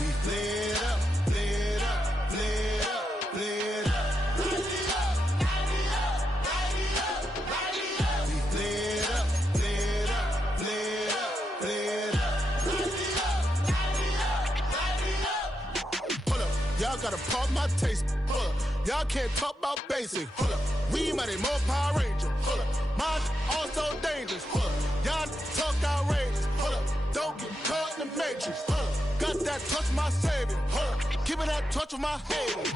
We flared up, flared up, flared up, flared up. We flared up, flared up, flared up, flared up. Hold up, y'all gotta pump my taste. Hold up, y'all can't talk about basic. Hold up, we mighty more Power Ranger. Hold up, mine also dangerous. Hold up, y'all talk outrageous. Hold up, don't get caught in the matrix. Hold up, got that touch my savior. Hold up, keeping that touch with my haters.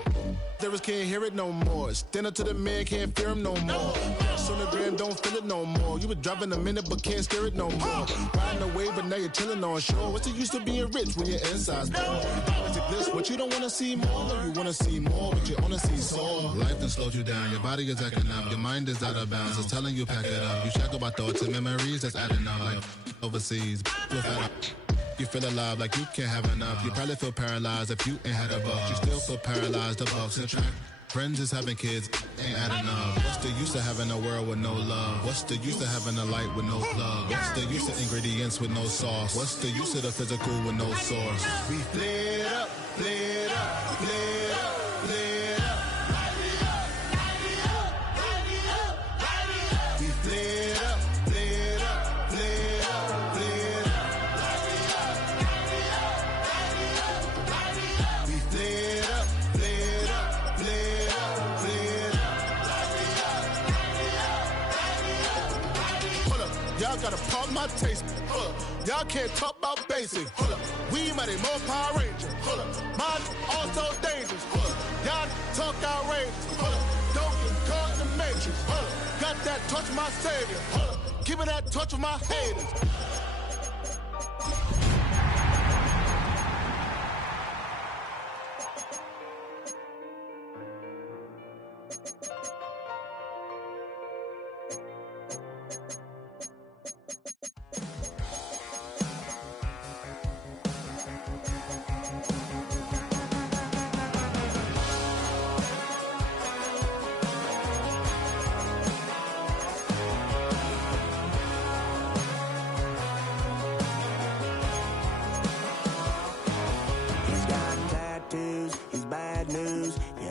Lyrics can't hear it no more. Stand up to the man, can't fear him no more. Sonogram don't feel it no more. You were driving a minute but can't steer it no more. Riding away but now you're chilling on shore. What's the use of being rich when your inside's poor? Is it this what you don't wanna see more? No, you wanna see more, but you wanna see sore. Life done slowed you down. Your body is acting up. Your mind is out of bounds. It's telling you pack it up. You check about thoughts and memories that's adding up. Like overseas, you feel alive like you can't have enough. You probably feel paralyzed if you ain't had a buck. You still feel paralyzed, the bucks and track. Friends is having kids, ain't adding up. What's the use of having a world with no love? What's the use of having a light with no plug? What's the use of ingredients with no sauce? What's the use of the physical with no source? We flared up, flared up, flared up, flared up. We flared up, flared up, flared up, flared up. We flared up, flared up, flared up, flared up. Hold up, y'all gotta pump my taste. Hold up, y'all can't talk about basic. Hold up, we mighty more Power Ranger. Hold up, mine also dangerous. Hold up, y'all talk outrageous. Hold up, don't get caught in the matrix. Hold up, got that touch my savior. Hold up, keeping that touch with my haters.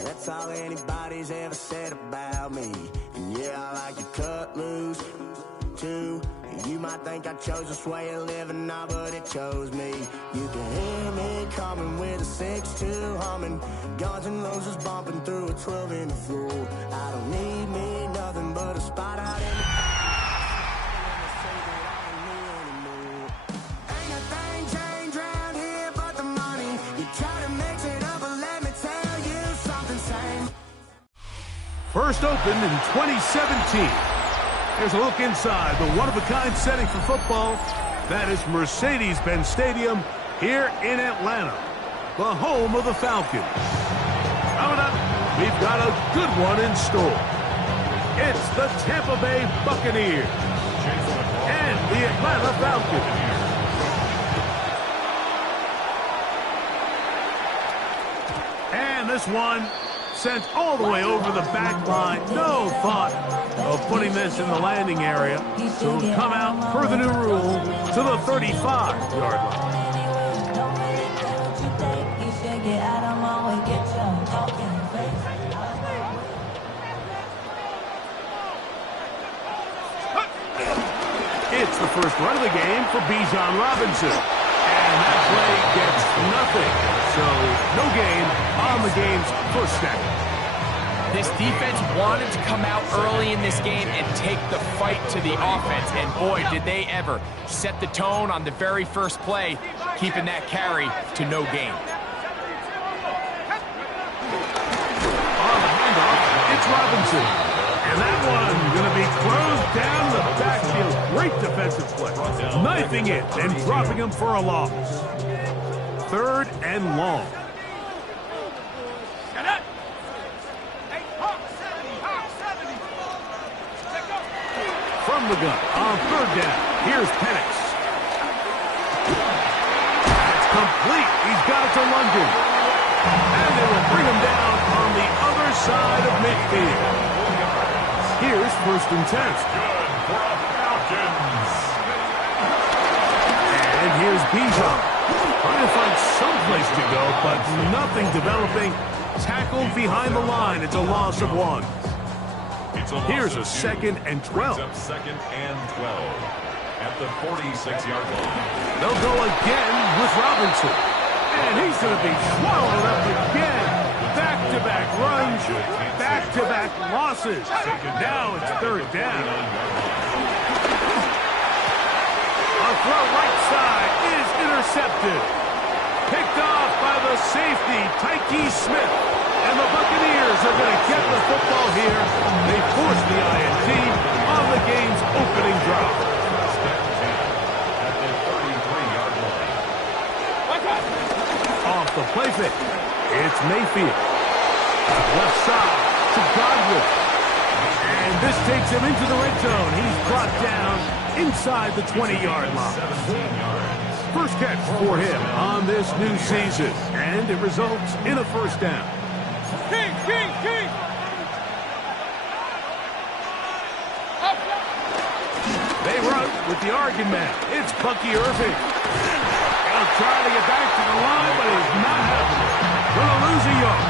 That's all anybody's ever said about me. And yeah, I like to cut loose, too. You might think I chose this way of living now, but it chose me. You can hear me coming with a 6-2 humming. Guns and Roses bumping through a 12 in the floor. I don't need me nothing but a spot out in the... First opened in 2017. Here's a look inside the one-of-a-kind setting for football. That is Mercedes-Benz Stadium here in Atlanta, the home of the Falcons. Coming up, we've got a good one in store. It's the Tampa Bay Buccaneers and the Atlanta Falcons. And this one sent all the way over the back line. No thought of putting this in the landing area. So it'll come out, per the new rule, to the 35-yard line. It's the first run of the game for Bijan Robinson. And that play gets nothing. So no gain on the game's first snap. This defense wanted to come out early in this game and take the fight to the offense. And boy, did they ever set the tone on the very first play, keeping that carry to no gain. On the handoff, it's Robinson. And that one going to be closed down the backfield. Great defensive play. Knifing it and dropping him for a loss. 3rd and long. From the gun on 3rd down. Here's Penix. That's complete. He's got it to London. And they will bring him down on the other side of midfield. Here's 1st and 10. Good for a Falcons. And here's Bijan. Trying to find some place to go, but nothing developing. Tackled behind the line. It's a loss of 1. Here's a 2nd and 12. Up 2nd and 12 at the 46-yard line. They'll go again with Robinson. And he's going to be swallowed up again. Back-to-back runs, back-to-back losses. Now it's 3rd down. A throw right side is intercepted. Picked off by the safety, Tyke Smith. And the Buccaneers are going to get the football here. They force the INT on the game's opening drive. At the 33-yard line. Off the play fake. It's Mayfield. Left side to Godwin. And this takes him into the red zone. He's brought down inside the 20-yard line. 17 yards. First catch for him on this new season. And it results in a 1st down. King! They run with the argument. It's Bucky Irving. He'll try to get back to the line, but it's not happening. Gonna lose a yard.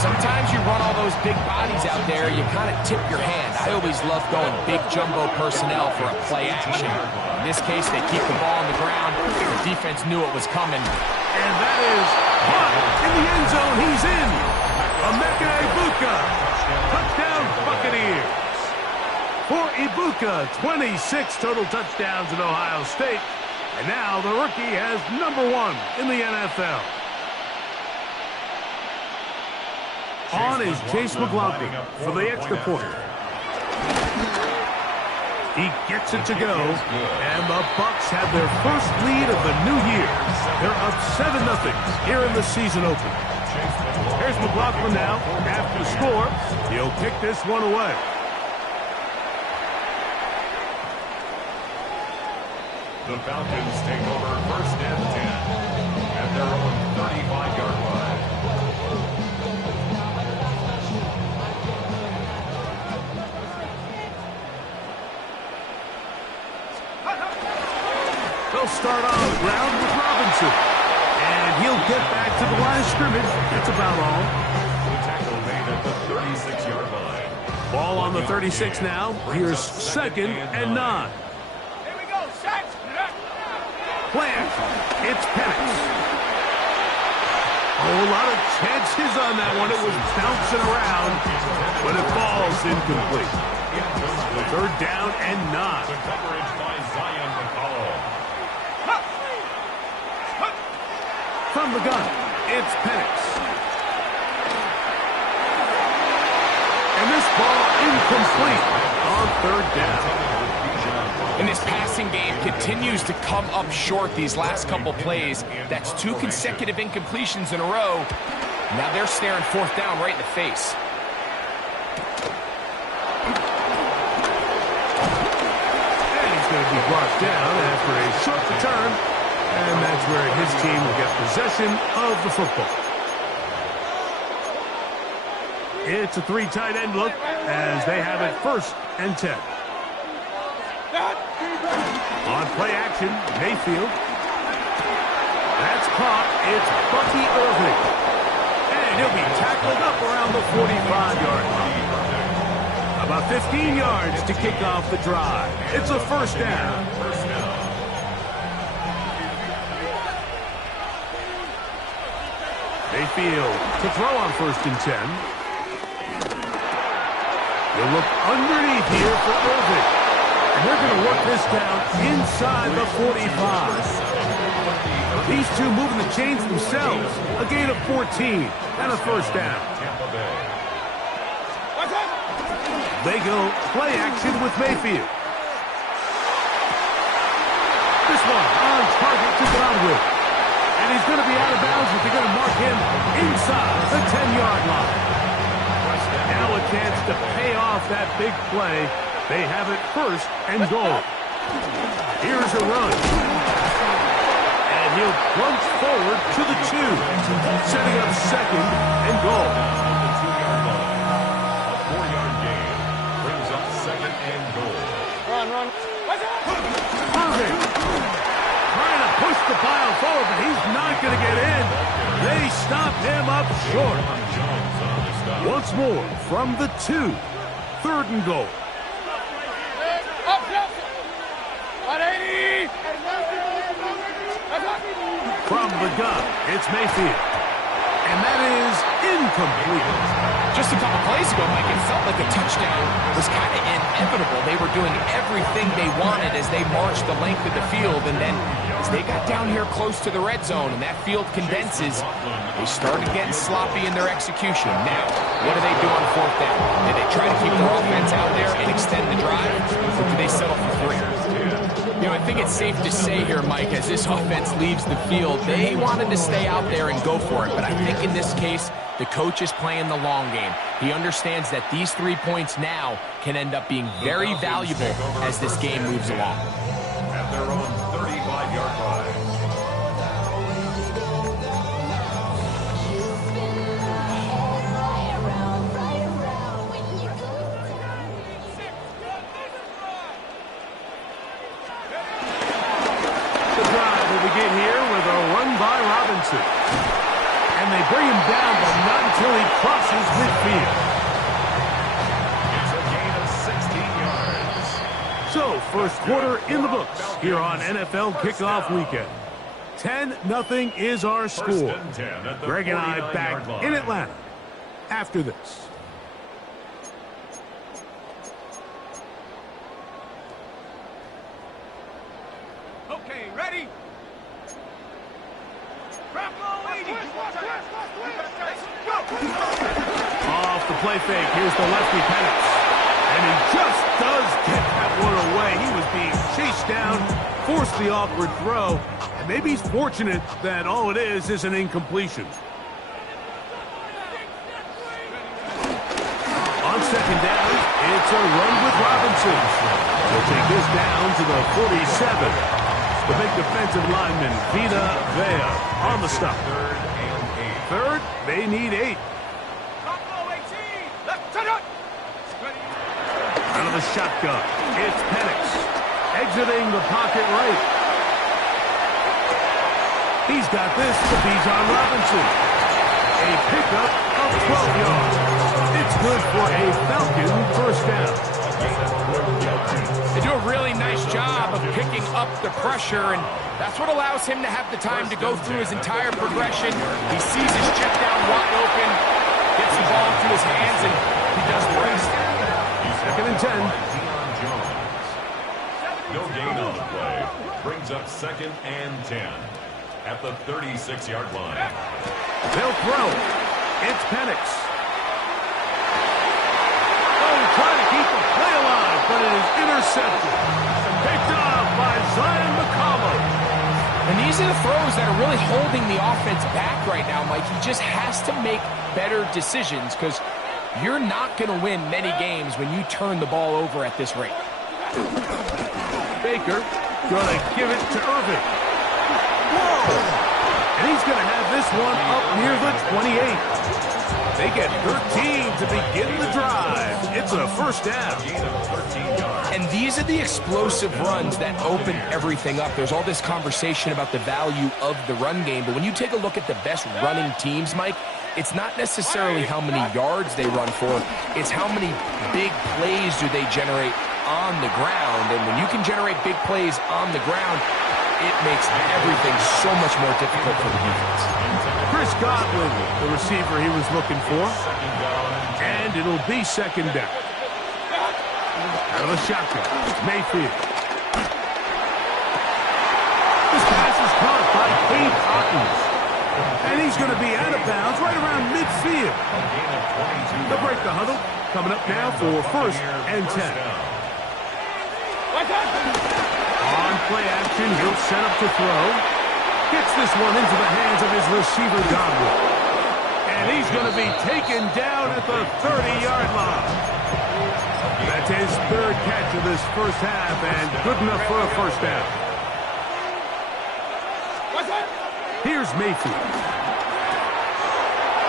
Sometimes you run all those big bodies out there, you kind of tip your hand. I always love going big jumbo personnel for a play action. In this case, they keep the ball on the ground. The defense knew it was coming. And that is caught in the end zone. He's in. Emeka Egbuka. Touchdown, Buccaneers. For Egbuka, 26 total touchdowns at Ohio State. And now the rookie has number 1 in the NFL. On is Chase McLaughlin for the extra point. He gets it to go, and the Bucs have their first lead of the new year. They're up 7-0 here in the season opener. Here's McLaughlin now. After the score, he'll kick this one away. The Falcons take over 1st and 10 at their own 35-yard line. They'll start on the ground with Robinson. And he'll get back to the line of scrimmage. That's about all. The tackle made at the 36-yard line. Ball on the 36 now. Here's 2nd and 9. Here we go, set! Plant. It's Penix. Oh, a lot of chances on that one. It was bouncing around, but it falls incomplete. The 3rd down and 9. The coverage by Zion McCollum. From the gun, it's Penix. And this ball incomplete on 3rd down. And this passing game continues to come up short these last couple plays. That's 2 consecutive incompletions in a row. Now they're staring 4th down right in the face. And he's going to be brought down after a short return. And that's where his team will get possession of the football. It's a 3 tight end look as they have it 1st and 10. On play action, Mayfield. That's caught. It's Bucky Irving. And he'll be tackled up around the 45-yard line. About 15 yards to kick off the drive. It's a 1st down. Mayfield to throw on 1st and 10. They'll look underneath here for Irving. And they're going to work this down inside the 45. These two moving the chains themselves. A gain of 14 and a 1st down. They go play action with Mayfield. This one on target to Godwin. And he's going to be out of bounds, but they're going to mark him inside the 10-yard line. Now a chance to pay off that big play. They have it 1st and goal. Here's a run. And he'll plunge forward to the 2. Setting up 2nd and goal. The 2-yard line. A 4-yard gain brings up 2nd and goal. Run. Irving trying to push the to pile forward, but he's not going to get in. They stop him up short. Once more from the 2. 3rd and goal. From the gun, it's Mayfield. And that is incomplete. Just a couple plays ago, Mike, it felt like a touchdown was kind of inevitable. They were doing everything they wanted as they marched the length of the field, and then as they got down here close to the red zone and that field condenses, they started getting sloppy in their execution. Now, what do they do on 4th down? Do they try to keep their offense out there and extend the drive, or do they settle for 3? You know, I think it's safe to say here, Mike, as this offense leaves the field, they wanted to stay out there and go for it. But I think in this case, the coach is playing the long game. He understands that these 3 points now can end up being very valuable as this game moves along. At their own 35-yard line. Begin here with a run by Robinson. And they bring him down, but not until he crosses midfield. It's a gain of 16 yards. So, first quarter in the books here on NFL Kickoff Weekend. 10-0 is our score. Greg and I back in Atlanta after this. Okay, ready? Off the play fake, here's the lefty Penix. And he just does get that one away. He was being chased down, forced the awkward throw, and maybe he's fortunate that all it is an incompletion. On 2nd down, it's a run with Robinson. He'll take this down to the 47. The big defensive lineman, Vita Vea, on the stop. 3rd, they need 8. Out of the shotgun, it's Penix. Exiting the pocket right. He's got this to Bijan Robinson. A pickup of 12 yards. It's good for a Falcon first down. They do a really nice job of picking up the pressure, and that's what allows him to have the time to go through his entire progression. He sees his check down wide open, gets the ball into his hands, and he does the rest. 2nd and 10. No gain on the play. Brings up 2nd and 10 at the 36-yard line. They'll throw. It's Penix. Trying to keep the play alive, but it is intercepted. Picked off by Zion McCollum. And these are the throws that are really holding the offense back right now, Mike. He just has to make better decisions because you're not going to win many games when you turn the ball over at this rate. Baker going to give it to Irving. Whoa! And he's going to have this one up near the 28. They get 13 to begin the drive. It's a first down. And these are the explosive runs that open everything up. There's all this conversation about the value of the run game, but when you take a look at the best running teams, Mike, it's not necessarily how many yards they run for. It's how many big plays do they generate on the ground. And when you can generate big plays on the ground, it makes everything so much more difficult for the defense. Chris Godwin, the receiver he was looking for. And it'll be 2nd down. Out of the shotgun, Mayfield. This pass is caught by Cade Otton. And he's going to be out of bounds right around midfield. They'll break the huddle. Coming up now for 1st and 10. On play action, he'll set up to throw. Gets this one into the hands of his receiver, Godwin. And he's going to be taken down at the 30-yard line. That's his 3rd catch of this first half, and good enough for a first down. Here's Mayfield.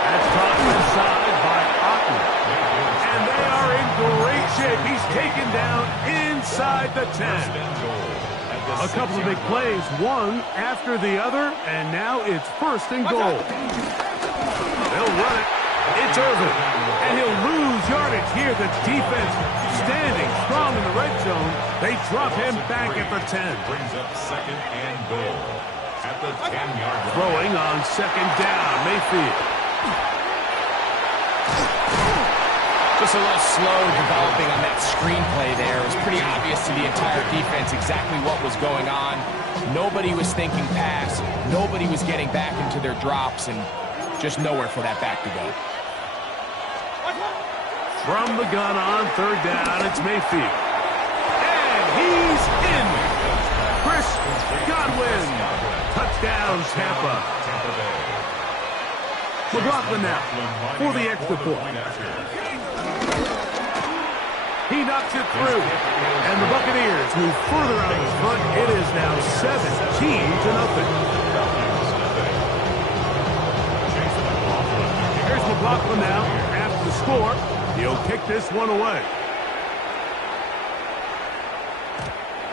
That's caught inside by Otton. And they are in great shape. He's taken down inside the 10. A couple of big plays, one after the other, and now it's 1st and goal. They'll run it. It's Irvin, and he'll lose yardage here. The defense standing strong in the red zone. They drop him back at the 10. Brings up 2nd and goal at the 10-yard line. Throwing on 2nd down, Mayfield. Just a little slow developing on that screenplay there. It was pretty obvious to the entire defense exactly what was going on. Nobody was thinking pass. Nobody was getting back into their drops, and just nowhere for that back to go. From the gun on 3rd down, it's Mayfield. And he's in. Chris Godwin. Touchdown, Tampa. McLaughlin now for the extra point. He knocks it through. And the Buccaneers move further out in front. It is now 17-0. Here's McLaughlin now after the score. He'll kick this one away.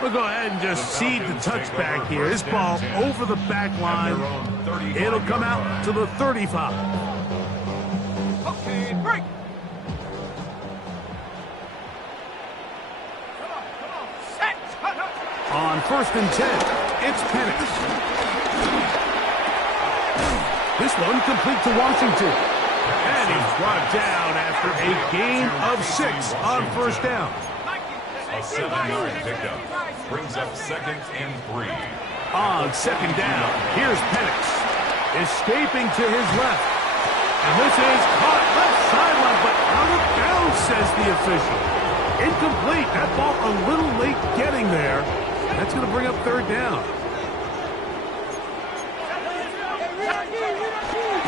We'll go ahead and just seed the touchback here. This ball over the back line. It'll come out to the 35. Okay, break. Set. On 1st and 10, it's Penix. This one complete to Washington. And he's brought down after a gain of 6 on 1st down. A 7-yard pickup brings up 2nd and 3. On 2nd down, here's Penix. Escaping to his left. And this is caught left sideline, but out of bounds, says the official. Incomplete. That ball a little late getting there. That's going to bring up 3rd down.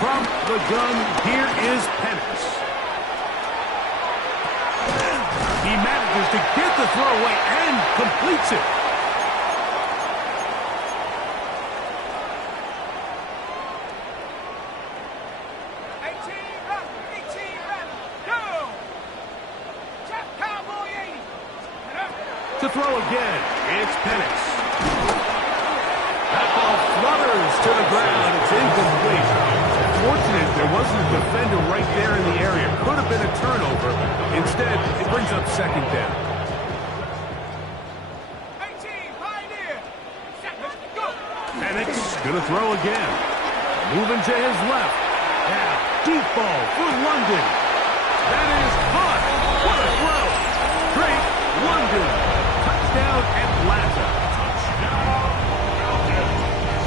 From the gun, here is Penix. He manages to get the throw away and completes it. To throw again, it's Penix. That ball flutters to the ground. It's incomplete. Fortunate there wasn't a defender right there in the area. Could have been a turnover. Instead, it brings up 2nd down. 18, Pioneer. Set, go. Penix going to throw again. Moving to his left. Now, deep ball for London. That is caught. What a throw. Drake London. Touchdown, Atlanta.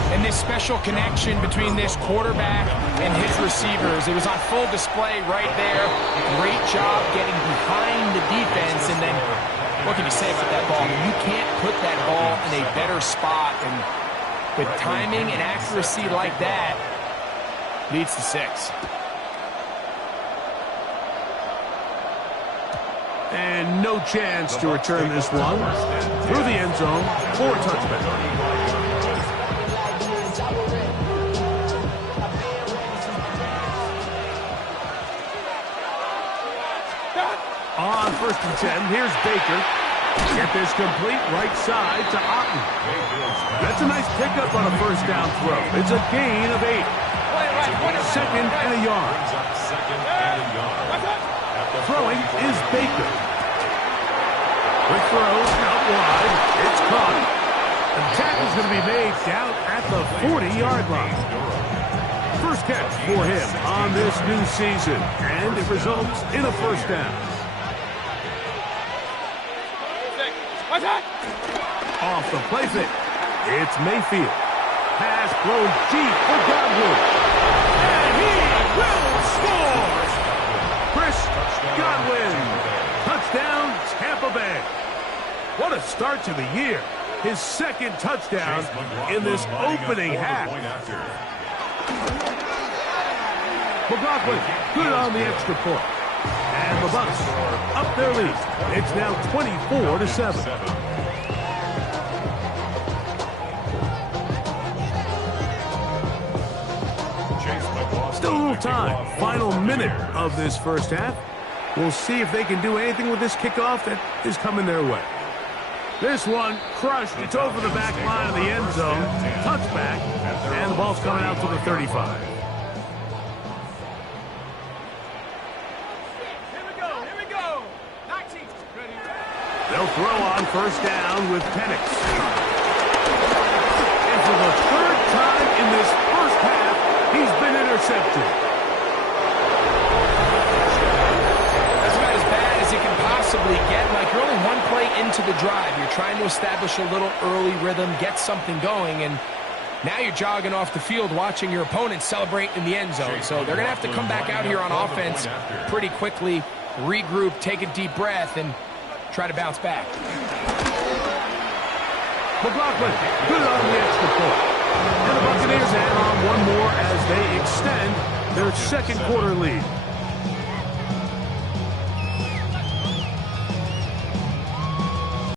And this special connection between this quarterback and his receivers, it was on full display right there. Great job getting behind the defense. And then, what can you say about that ball? I mean, you can't put that ball in a better spot. And with timing and accuracy like that, leads to 6. And no chance to return this one. Through the end zone for a touchback. On 1st and 10, here's Baker. Get this complete right side to Otten. That's a nice pickup on a 1st down throw. It's a gain of 8. 2nd and a yard. Throwing is Baker. Quick throw out wide. It's caught. The tackle's going to be made down at the 40-yard line. First catch for him on this new season, and it results in a 1st down. Off the play fake. It's Mayfield. Pass thrown deep for Godwin. And he will score! Chris Godwin. Touchdown, Tampa Bay. What a start to the year. His 2nd touchdown in this opening half. McLaughlin, good on the extra point. And the Bucs up their lead. It's now 24-7. Still a little time. Final minute of this 1st half. We'll see if they can do anything with this kickoff that is coming their way. This one crushed. It's over the back line of the end zone. Touchback. And the ball's coming out to the 35. Here we go. 19. Ready. They'll throw on first down with Penix. And for the third time in this first half, he's been intercepted. That's about as bad as it can possibly get. Like, you're only one play into the drive. You're trying to establish a little early rhythm, get something going, and now you're jogging off the field watching your opponent celebrate in the end zone. So they're going to have to come back out here on offense pretty quickly, regroup, take a deep breath, and try to bounce back. McLaughlin, good on the extra point. And the Buccaneers add on one more as they extend their second quarter lead.